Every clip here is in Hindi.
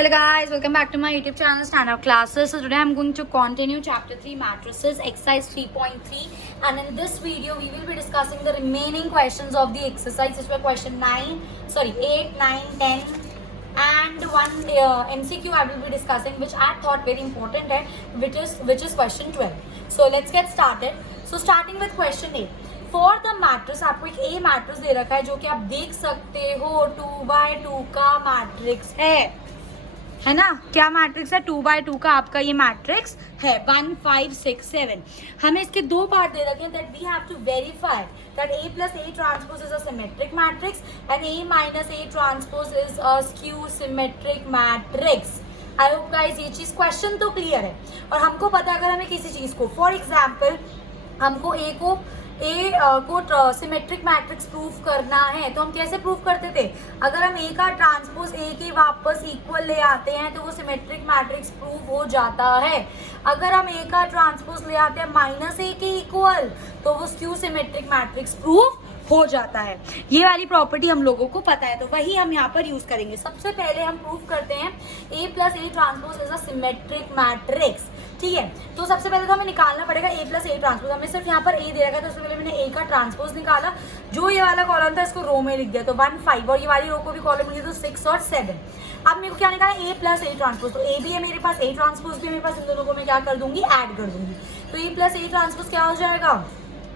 Hello guys, welcome back to my YouTube channel Standard Classes. So today I'm going to continue chapter 3 matrices exercise 3.3, and in this video we will be discussing the remaining questions of the exercise, which were question 8, 9, 10 and one MCQ I will be discussing, which I thought very important है, which is question 12. So let's get started. So starting with question 8. For the matrix आपको एक ए मैट्रिक्स दे रखा है जो कि आप देख सकते हो 2x2 का मैट्रिक्स है ना। क्या मैट्रिक्स है? 2x2 का आपका ये मैट्रिक्स है 1 5 6 7। हमें इसके दो पार्ट दे रखे हैं that we have to verify that A plus A transpose is a symmetric matrix and A minus A transpose is a skew symmetric matrix. I hope guys ये चीज क्वेश्चन तो क्लियर है। और हमको पता है अगर हमें किसी चीज को फॉर एग्जाम्पल हमको A को सिमेट्रिक मैट्रिक्स प्रूफ करना है तो हम कैसे प्रूफ करते थे? अगर हम A का ट्रांसपोज A के वापस इक्वल ले आते हैं तो वो सिमेट्रिक मैट्रिक्स प्रूफ हो जाता है। अगर हम A का ट्रांसपोज ले आते हैं -A के इक्वल तो वो स्क्यू सिमेट्रिक मैट्रिक्स प्रूफ हो जाता है। ये वाली प्रॉपर्टी हम लोगों को पता है तो वही हम यहाँ पर यूज करेंगे। सबसे पहले हम प्रूफ करते हैं A plus A transpose is a symmetric matrix. ठीक है, तो सबसे पहले तो हमें निकालना पड़ेगा A plus A ट्रांसपोज। हमें सिर्फ यहाँ पर A दे रखा है तो उससे पहले मैंने A का ट्रांसपोज निकाला। जो ये वाला कॉलम था इसको रो में लिख दिया तो 1 5, और ये वाली रो को भी कॉलम में लिख दिया तो 6 और 7। अब मेरे को क्या निकालना है? A plus A transpose. तो A भी है मेरे पास, A ट्रांसपोज भी है मेरे पास, इन दोनों को मैं क्या कर दूंगी? ऐड कर दूंगी। तो A plus A ट्रांसपोज क्या हो जाएगा?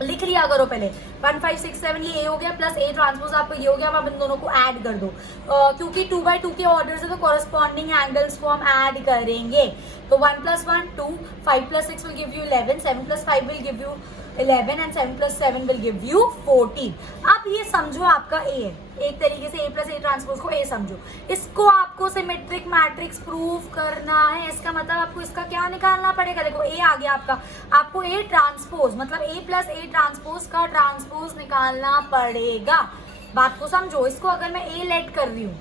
लिख लिया करो पहले 1 5 6 7 ये A हो गया प्लस A ट्रांसपोज आपको ये हो गया। अब इन दोनों को ऐड कर दो क्योंकि 2x2 के ऑर्डर से तो कॉरस्पॉन्डिंग एंगल्स को हम ऐड करेंगे। तो 1 + 1 2, 5 + 6 will give you 11, 7 + 5 will give you 11 and 7 + 7 will give you 14। अब ये समझो आपका A है, एक तरीके से A plus A ट्रांसपोज को A समझो। इसको आपको सिमेट्रिक मैट्रिक्स प्रूफ करना है। इसका मतलब आपको इसका क्या निकालना पड़ेगा? देखो A आ गया आपका, आपको A ट्रांसपोज मतलब A plus A ट्रांसपोज का ट्रांसपोज निकालना पड़ेगा। बात को समझो। इसको अगर मैं A लेट कर रही हूँ,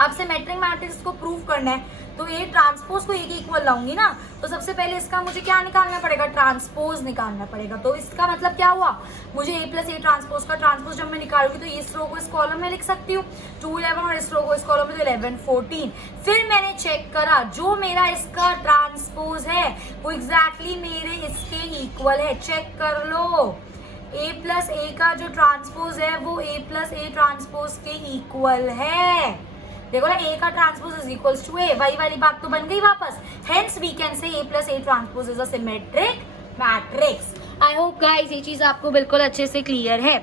अब सिमेट्रिक मैट्रिक्स को प्रूफ करना है तो A ट्रांसपोज को A के इक्वल लाऊंगी ना, तो सबसे पहले इसका मुझे क्या निकालना पड़ेगा? ट्रांसपोज निकालना पड़ेगा। तो इसका मतलब क्या हुआ? मुझे A plus A ट्रांसपोज का ट्रांसपोज जब मैं निकालूंगी तो इस रो को इस कॉलम में लिख सकती हूँ 2 11 और इस रो को इस कॉलम में तो 11 14। फिर मैंने चेक करा जो मेरा इसका ट्रांसपोज है वो एग्जैक्टली मेरे इसके इक्वल है। चेक कर लो, A plus A का जो ट्रांसपोज है वो A plus A ट्रांसपोज के इक्वल है। देखो ना, A का transpose is equals to A, वही वाली बात तो बन गई वापस। Hence we can say A plus A transpose is a symmetric matrix. I hope guys ये चीज आपको बिल्कुल अच्छे से क्लियर है।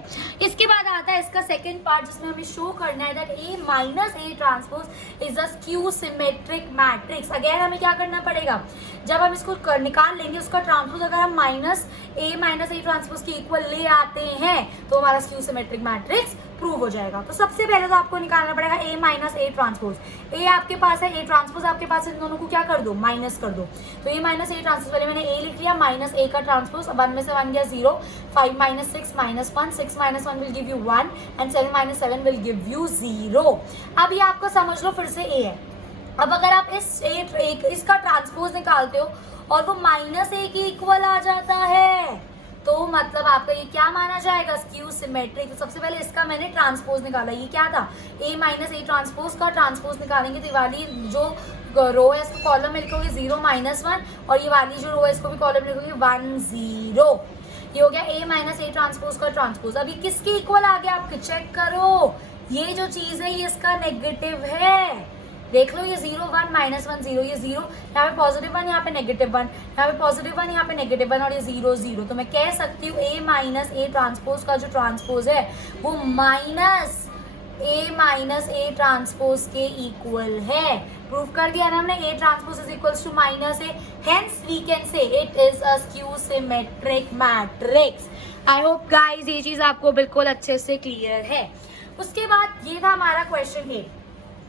इसके बाद आता है इसका सेकंड पार्ट जिसमें हमें शो करना है that A minus A transpose is a skew symmetric matrix. Again हमें क्या करना पड़ेगा? जब हम इसको निकाल लेंगे उसका ट्रांसपोज, अगर हम A minus A ट्रांसपोज के इक्वल ले आते हैं तो हमारा स्क्यू सिमेट्रिक मैट्रिक्स प्रूव हो जाएगा। तो सबसे पहले तो आपको निकालना पड़ेगा A minus A transpose. A आपके पास है, A ट्रांसपोज आपके पास है, इन दोनों को क्या कर दो? माइनस कर दो। तो A minus A ट्रांसपोज पहले मैंने A लिख लिया माइनस A का ट्रांसपोज, 1 में से 1 गया 0, 5 - 6 -1, 6 - 1 will give you 1 and 7 - 7 will give you 0। अब ये आपको समझ लो फिर से A है। अब अगर आप इसका ट्रांसपोज निकालते हो और वो -A के इक्वल आ जाता है तो मतलब आपका ये क्या माना जाएगा? Skew symmetric. तो सबसे पहले इसका मैंने ट्रांसपोज निकाला, ये क्या था? A minus A ट्रांसपोज का ट्रांसपोज निकालेंगे तो ये वाली जो रो है इसको कॉलम में लिखोगे 0 - 1 और ये वाली जो रो है इसको भी कॉलम में लिखोगे 1 0। ये हो गया A minus A ट्रांसपोज का ट्रांसपोज। अभी किसके इक्वल आ गया? आप चेक करो, ये जो चीज है ये इसका नेगेटिव है। देख लो, ये 0 1 -1 0, ये 0 यहाँ पे पॉजिटिव 1, यहाँ पे नेगेटिव 1, यहाँ पे पॉजिटिव 1, यहाँ पे नेगेटिव 1 और ये 0 0। तो मैं कह सकती हूँ A minus A ट्रांसपोज का जो ट्रांसपोज है वो A minus A ट्रांसपोज के इक्वल है। प्रूफ कर दिया ना हमने, A transpose is equals to -A, hence we can say it is a skew symmetric matrix. I hope guys ये चीज आपको बिल्कुल अच्छे से क्लियर है। उसके बाद ये था हमारा question 8।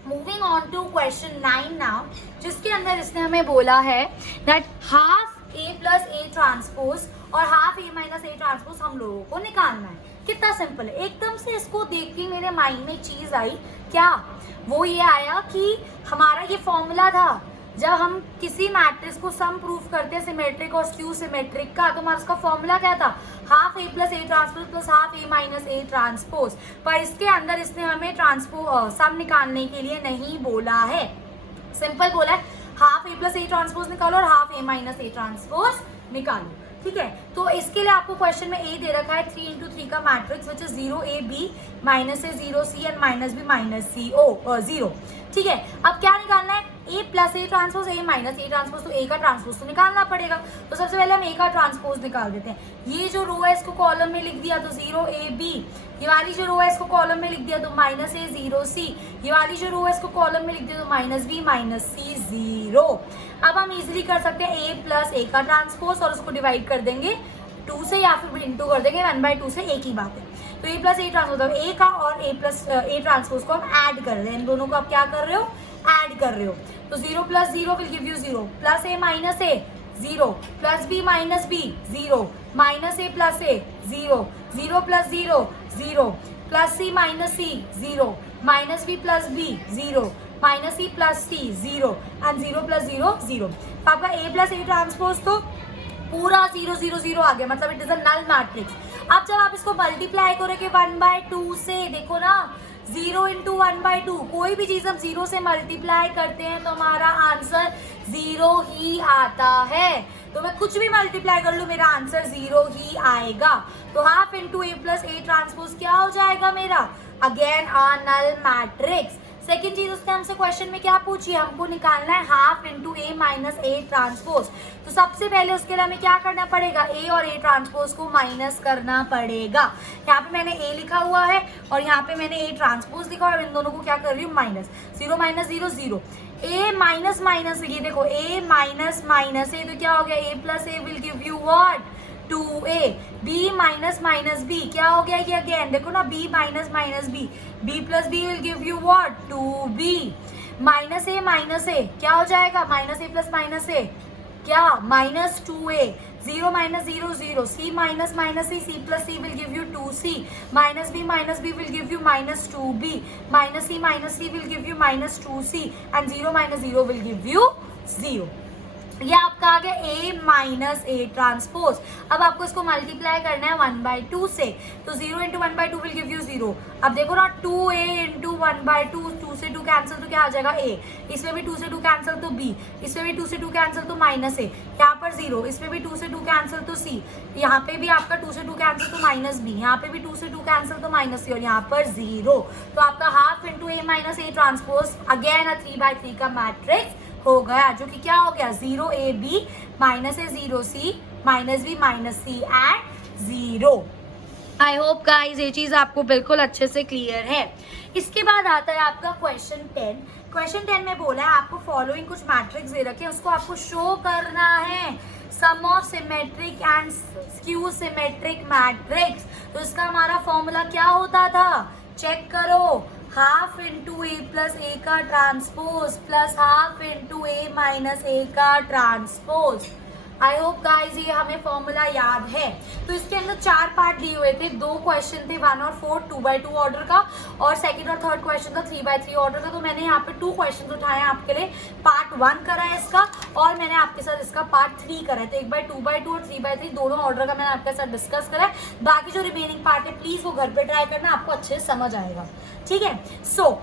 Moving on to question 9 now, जिसके अंदर इसने हमें बोला है that half A plus A transpose और half A minus A transpose हम लोगों को निकालना है। कितना सिंपल है। एकदम से इसको देख के मेरे माइंड में चीज आई, क्या वो ये आया कि हमारा ये फॉर्मूला था जब हम किसी मैट्रिक्स को सम प्रूफ करते हैं सिमेट्रिक और स्क्यू सिमेट्रिक का, तो हमारा उसका फॉर्मूला क्या था? Half A plus A transpose plus half A minus A transpose. पर इसके अंदर इसने हमें सम निकालने के लिए नहीं बोला है। सिंपल बोला है, half A plus A transpose निकालो और half A minus A transpose निकालो, ठीक है। तो इसके लिए आपको क्वेश्चन में ए दे रखा है 3 into 3 का matrix which is 0 A B minus A 0 C and minus B minus C o 0, ठीक है। अब क्या निकालना है, A plus A transpose A minus A transpose, तो ए का ट्रांसपोज तो निकालना पड़ेगा। तो सबसे पहले हम ए का ट्रांसपोज निकाल देते हैं। ये जो रो है इसको कॉलम में लिख दिया तो 0 ए बी, ये वाली जो रो है इसको कॉलम में लिख दिया तो माइनस ए 0 सी, ये वाली जो रो है इसको कॉलम में लिख दिया तो माइनस बी माइनस सी 0। अब हम इजीली कर सकते हैं ए प्लस ए का ट्रांसपोज और उसको डिवाइड कर देंगे 2 से या फिर इंटू कर देंगे 1/2 से, एक ही बात है। तो ए प्लस ए ट्रांसपोज, ए का और ए प्लस ए ट्रांसपोज को हम ऐड कर रहे हैं, इन दोनों को आप क्या कर रहे हो, ऐड कर रहे हो। तो 0 plus 0 will give you 0, plus a minus A 0, plus b minus b 0, minus A plus a 0, 0 plus 0 0, plus c minus c 0, minus b plus b 0, minus c plus c 0 and 0 plus 0 0। तो आपका ए प्लस ए ट्रांसपोज तो पूरा 0 0 0 आ गया, मतलब it is a null matrix. अब जब आप इसको मल्टीप्लाई करोगे 1/2 से, देखो ना 0 into 1/2, कोई भी चीज हम 0 से मल्टीप्लाई करते हैं तो हमारा आंसर 0 ही आता है। तो मैं कुछ भी मल्टीप्लाई कर लूं मेरा आंसर 0 ही आएगा। तो half into A plus A transpose क्या हो जाएगा मेरा, again a null matrix. Second चीज उसने हमसे क्वेश्चन में क्या पूछी, हमको निकालना है half into A minus A transpose. तो सबसे पहले उसके लिए हमें क्या करना पड़ेगा, ए और ए ट्रांसपोज को माइनस करना पड़ेगा। यहाँ पे मैंने ए लिखा हुआ है और यहाँ पे मैंने ए ट्रांसपोज लिखा और इन दोनों को क्या कर रही हूँ, माइनस। 0 माइनस 0 0, ए माइनस माइनस, ये देखो ए माइनस माइनस ए, तो क्या हो गया, A plus A will give you what 2a, b minus minus b क्या हो गया, ये अगेन देखो ना b minus minus b, b plus b will give you what 2b, minus A क्या हो जाएगा, minus A plus minus A क्या, minus 2a, 0 minus 0 0, c minus minus c, c plus c will give you 2c, minus b will give you minus 2b, minus c will give you minus 2c and 0 minus 0 will give you 0। ये आपका आ गया ए माइनस ए ट्रांसपोज। अब आपको इसको मल्टीप्लाई करना है 1/2 से, तो 0 इंटू 1/2 विल गिव यू 0। अब देखो ना 2a इंटू 1/2, 2 से 2 कैंसिल तो क्या आ जाएगा a, इसमें भी 2 से 2 कैंसिल तो b, इसमें भी 2 से 2 कैंसिल तो माइनस a, यहाँ पर 0, इसमें भी 2 से 2 कैंसिल तो c, यहाँ पे भी आपका 2 से 2 कैंसिल तो माइनस b, यहाँ पे भी 2 से 2 कैंसिल तो माइनस c और यहाँ पर 0। तो आपका half into A minus A transpose again a 3/3 का मैट्रिक्स हो गया, जो कि क्या हो गया 0 A B minus A 0 c minus B minus c and 0। I hope guys ये चीज आपको बिल्कुल अच्छे से क्लियर है। इसके बाद आता है आपका क्वेश्चन 10। क्वेश्चन 10 में बोला है आपको फॉलोइंग कुछ मैट्रिक्स दे रखे हैं, उसको आपको शो करना है, sum of symmetric and skew symmetric matrix. तो इसका हमारा फॉर्मूला क्या होता था, चेक करो, half into A plus A का transpose plus half into A minus A का ट्रांसपोज। आई होप गाइज ये हमें फॉर्मूला याद है। तो इसके अंदर 4 पार्ट दिए हुए थे, 2 क्वेश्चन थे 1 और 4 2/2 ऑर्डर का, और सेकंड और थर्ड क्वेश्चन था 3/3 ऑर्डर का। तो मैंने यहाँ पे 2 क्वेश्चन उठाए हैं आपके लिए, पार्ट 1 करा है इसका और मैंने आपके साथ इसका पार्ट 3 करा है। तो एक बार 2/2 और 3/3 दोनों ऑर्डर का मैंने आपके साथ डिस्कस करा है। बाकी जो रिमेनिंग पार्ट है प्लीज वो घर पे ट्राई करना, आपको अच्छे से समझ आएगा, ठीक है। सो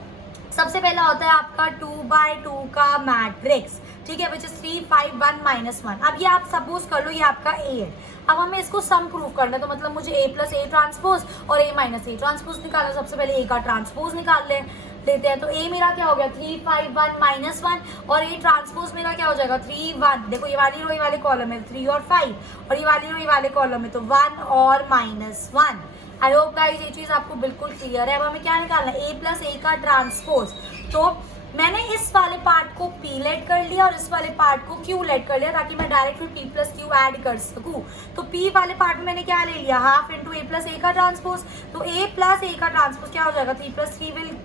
सबसे पहला होता है आपका 2/2 का मैट्रिक्स, ठीक है, विच इज 3 5 1 -1। अब ये आप सपोज कर लो ये आपका ए है। अब हमें इसको सम प्रूव करना है, तो मतलब मुझे ए प्लस ए ट्रांसपोज और ए माइनस ए ट्रांसपोज निकालना। सबसे पहले ए का ट्रांसपोज निकाल लेते हैं। तो ए मेरा क्या हो गया 3 5 1 -1 और ए ट्रांसपोज मेरा क्या हो जाएगा 3 1। देखो ये वाली रो ये वाले कॉलम में 3 और 5 और ये वाली रो ये वाले कॉलम में तो 1 और -1। आई होप गाइस ये चीज आपको बिल्कुल क्लियर है। अब हमें क्या निकालना है, ए प्लस ए का ट्रांसपोज। तो मैंने इस वाले पार्ट को पी लेट कर लिया और इस वाले पार्ट को क्यू लेट कर लिया, ताकि मैं डायरेक्ट फिर पी प्लस क्यू ऐड कर सकूं। तो पी वाले पार्ट में मैंने क्या ले लिया, half into A plus A का ट्रांसपोज। तो ए प्लस ए का ट्रांसपोज क्या हो जाएगा 3 + 3 विल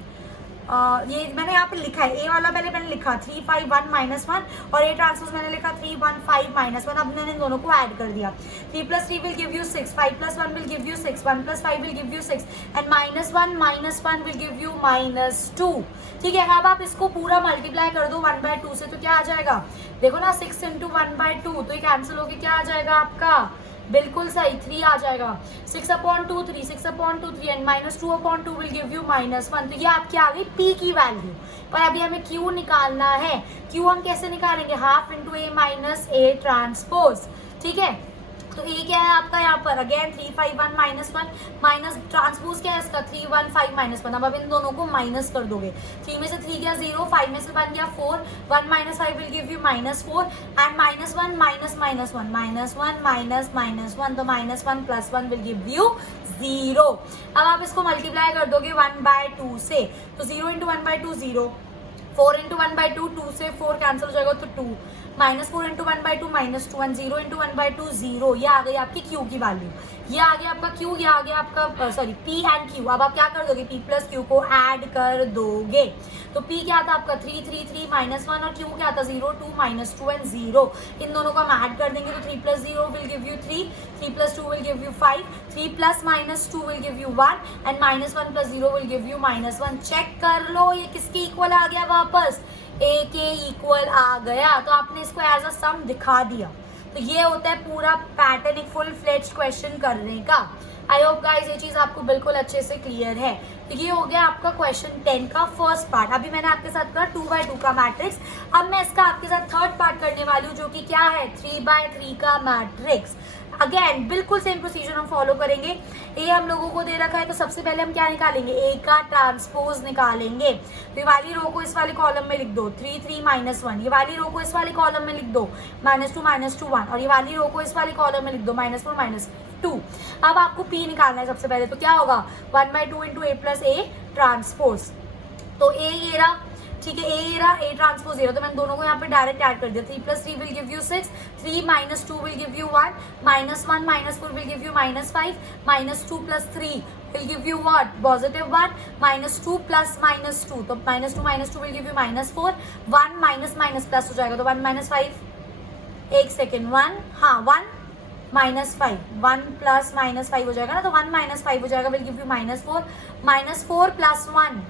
ये मैंने यहाँ पे लिखा है, ए वाला मैंने लिखा 3 5 1 -1 और ए ट्रांसपोज मैंने लिखा 3 1 5 -1। अब मैंने इन दोनों को ऐड कर दिया। 3 + 3 will give you 6, 5 + 1 will give you 6, 1 + 5 will give you 6 and -1 will give you -2। ठीक है, अब आप इसको पूरा मल्टीप्लाई कर दो 1/2 से, तो क्या आ जाएगा, देखो ना 6 × 1/2 तो ये कैंसिल होकर क्या आ जाएगा आपका बिल्कुल सही, 3 आ जाएगा। 6/2 3, 6/2 3 एंड -2/2 विल गिव यू -1। तो ये आपकी आ गई P की वैल्यू। पर अभी हमें Q निकालना है। Q हम कैसे निकालेंगे? Half into A minus A transpose, ठीक है। तो ये क्या है आपका यहाँ पर? अगेन 3 5 1 -1 माइनस ट्रांसपोज क्या है इसका? 3 1 5 -1। अब इन दोनों को माइनस कर दोगे। 3 में से 3 गया 0, 5 में से बन गया 4, 1 - 5 will give you -4 and -1 minus -1 -1 minus -1, तो -1 + 1 विल गिव यू 0। अब आप इसको मल्टीप्लाई कर दोगे 1/2 से, तो 0 × 1/2 0, 4 × 1/2 2 से 4 कैंसिल हो जाएगा तो 2, -4 × 1/2 -2 एंड 0 × 1/2 0। ये आ गई आपकी Q की वैल्यू। ये आ गया आपका Q, ये आ गया आपका सॉरी P एंड Q। अब आप क्या कर दोगे? P + Q को ऐड कर दोगे। तो P क्या था आपका? 3 3 3 -1 और Q क्या था? 0 2 -2 एंड 0। इन दोनों को हम ऐड कर देंगे तो 3 + 0 will give you 3, 3 + 2 will give you 5, 3 + -2 will give you 1 and -1 + 0 will give you -1। Check कर लो ये किसके इक्वल आ गया? वापस A के इक्वल आ गया। तो आपने इसको एज अ सम दिखा दिया। तो ये होता है पूरा पैटर्न एक फुल फ्लेज्ड क्वेश्चन करने का। आई होप गाइस ये चीज़ आपको बिल्कुल अच्छे से क्लियर है। तो ये हो गया आपका क्वेश्चन 10 का फर्स्ट पार्ट। अभी मैंने आपके साथ करा 2/2 का मैट्रिक्स। अब मैं इसका आपके साथ थर्ड पार्ट करने वाली हूँ, जो कि क्या है? 3/3 का मैट्रिक्स। अगेन बिल्कुल सेम प्रोसीजर हम फॉलो करेंगे। ए हम लोगों को दे रखा है, तो सबसे पहले हम क्या निकालेंगे? ए का ट्रांसपोज निकालेंगे। तो ये वाली रो को इस वाले कॉलम में लिख दो 3 3 -1, ये वाली रो को इस वाले कॉलम में लिख दो -2 -2 1, और ये वाली रो को इस वाले कॉलम में लिख दो -4 -2। अब आपको P निकालना है सबसे पहले। तो क्या होगा? 1/2 × A + A ट्रांसपोज। तो A ये रहा, ठीक है, A रहा, A ट्रांसपोज 0, तो मैंने दोनों को यहाँ पे डायरेक्ट ऐड कर दिया। 3 + 3 will give you 6, 3 - 2 will give you 1, -1 - 4 will give you -5, -2 + 3 will give you what? +1, -2 + -2, तो -2 - 2 will give you -4, 1 - प्लस हो जाएगा तो 1 - 5, एक सेकेंड 1, हाँ 1 - 5, 1 + -5 हो जाएगा ना, तो 1 - 5 हो जाएगा will give you -4, -4 + 1,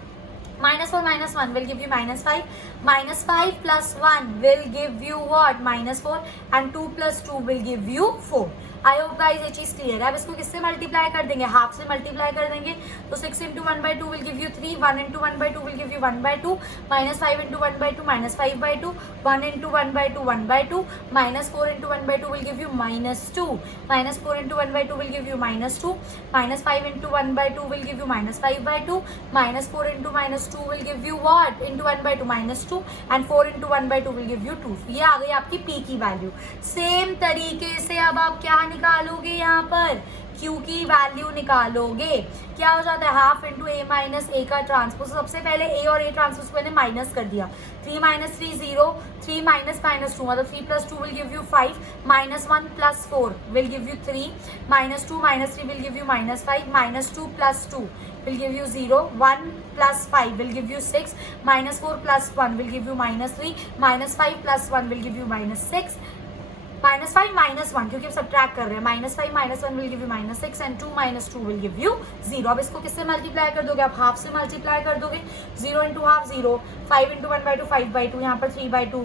-4 - 1 will give you -5, -5 + 1 will give you what? -4 and 2 + 2 will give you 4। I hope guys ये चीज़ क्लियर है। अब इसको किससे मल्टीप्लाई कर देंगे? हाफ से मल्टीप्लाई कर देंगे। तो 6 × 1/2 will give you 3, 1 × 1/2 will give you 1/2, -5 × 1/2 -5/2, 1 × 1/2 1/2, -4 × 1/2 will give you -2, -4 × 1/2 will give you -2, -5 × 1/2 will give you -5/2, -4 × -2 will give you what? × 1/2 -2 and 4 × 1/2 will give you 2। ये आ गई आपकी P की वैल्यू। सेम तरीके से अब आप क्या निकालोगे? यहाँ पर Q की वैल्यू निकालोगे। क्या हो जाता है? Half into A minus A का ट्रांसपोज। सबसे पहले A और A ट्रांसपोज को मैंने माइनस कर दिया। 3 - 3 0, 3 - -2 मतलब 3 + 2 will give you 5, -1 + 4 will give you 3, -2 - 3 will give you -5, -2 + 2 will give you 0, 1 + 5 will give you 6, -4 + 1 will give you -3, -5 + 1 will give you -6, -5 - 1 क्योंकि हम सब्ट्रैक्ट कर रहे हैं, -5 - 1 will give you -6 and 2 - 2 will give you 0। अब इसको किससे मल्टीप्लाई कर दोगे? आप हाफ से मल्टीप्लाई कर दोगे। 0 × हाफ 0, 5 × 1/2 5/2, यहाँ पर 3/2,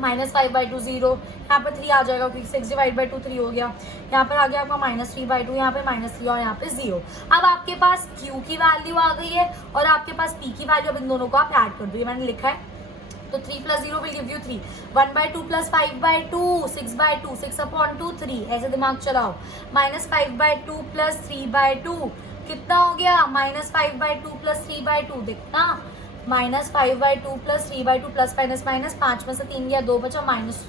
-5/2 0, यहाँ पर 3 आ जाएगा क्योंकि 6/2 3 हो गया। यहाँ पर आ गया आपका -3/2, यहाँ पे -3 और यहाँ पे 0। अब आपके पास Q की वैल्यू आ गई है और आपके पास P की वैल्यू। अब इन दोनों को आप ऐड कर दो, ये मैंने लिखा है। तो 3 + 0 विल गिव यू 3, 1/2 + 5/2, 6/2, 6/2 3, ऐसे दिमाग चलाओ। -5/2 + 3/2 कितना हो गया? -5/2 + 3/2 दिखना, -5/2 + 3/2 प्लस माइनस 5 में से 3 गया, 2 बचा माइनस,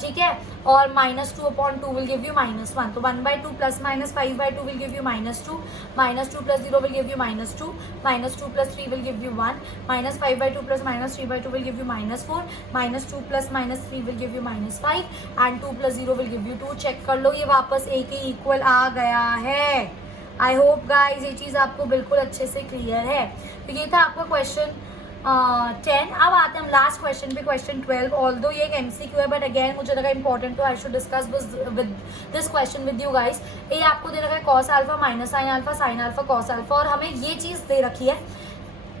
ठीक है, और -2/2 विल गिव यू -1, तो 1/2 + -5/2 will give you -2, -2 + 0 will give you -2, -2 + 3 will give you 1, -5/2 + -3/2 will give you -4, -2 + -3 will give you -5 and 2 + 0 will give you 2। Check कर लो, ये वापस A के इक्वल आ गया है। आई होप गाइज ये चीज़ आपको बिल्कुल अच्छे से क्लियर है। तो ये था आपका क्वेश्चन 10। अब आते हैं हम लास्ट क्वेश्चन पे, क्वेश्चन 12। ऑल्दो ये एक MCQ है बट अगेन मुझे लगा इंपॉर्टेंट, तो I should discuss with this question with you guys. ये आपको दे रखा है cos α minus sin α sin α cos α, और हमें ये चीज़ दे रखी है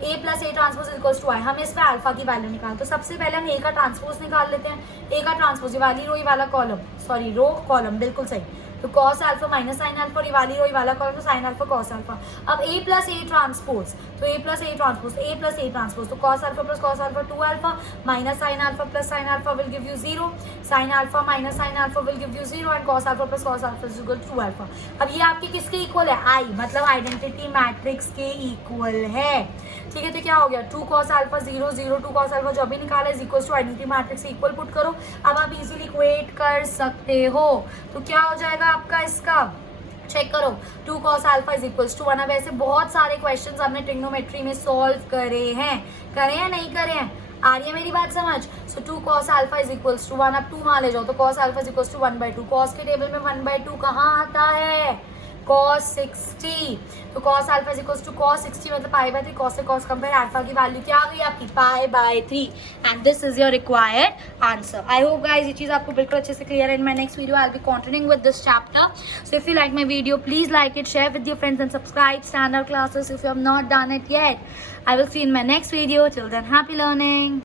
A + A transpose equals to I। हमें इसमें अल्फा की वैल्यू निकाल, तो सबसे पहले हम A का ट्रांसपोज निकाल लेते हैं। A का ट्रांसपोज, ये वाली रो, ये वाला कॉलम, सॉरी रो कॉलम, बिल्कुल सही। तो cos alpha minus sine alpha, ये वाला कॉलम तो साइन अल्फा cos अल्फा. अब a प्लस ए ट्रांसपोज, तो a प्लस ए ट्रांसपोज, तो cos alpha plus cos alpha 2 alpha minus sine alpha plus sine alpha will give you 0, sine alpha minus sine alpha will give you 0 and cos alpha plus cos alpha is equal to 2 alpha. अब ये आपके किसके इक्वल है? आई, मतलब आइडेंटिटी मैट्रिक्स के इक्वल है. ठीक है, तो क्या हो गया 2 cos अल्फा 0 0 2 cos अल्फा जो भी निकाला is equal to identity matrix equal put करो. अब आप इजीली इक्वेट कर सकते हो. तो क्या हो जाएगा आपका इसका, चेक करो 2 cos alpha is equals to 1. अब ऐसे बहुत सारे क्वेश्चंस हमने ट्रिग्नोमेट्री में सॉल्व करे हैं या नहीं करे हैं? आ रही है मेरी बात समझ? So 2 cos alpha is equals to 1. अब 2 वहाँ ले जाओ तो cos alpha is equals to 1/2. cos के टेबल में 1/2 कहाँ आता है? cos 60. तो cos alpha is equals to cos 60 मतलब π/3. cos से cos कंपेयर, अल्फा की वैल्यू क्या आ गई आपकी? π/3. And this is your required answer. I hope guys ये चीज़ आपको बिल्कुल अच्छे से क्लियर है. In my next video I will be continuing with this chapter. So if you like my video please like it, share with your friends and subscribe standard classes if you have not done it yet. I will see you in my next video. Till then, happy learning.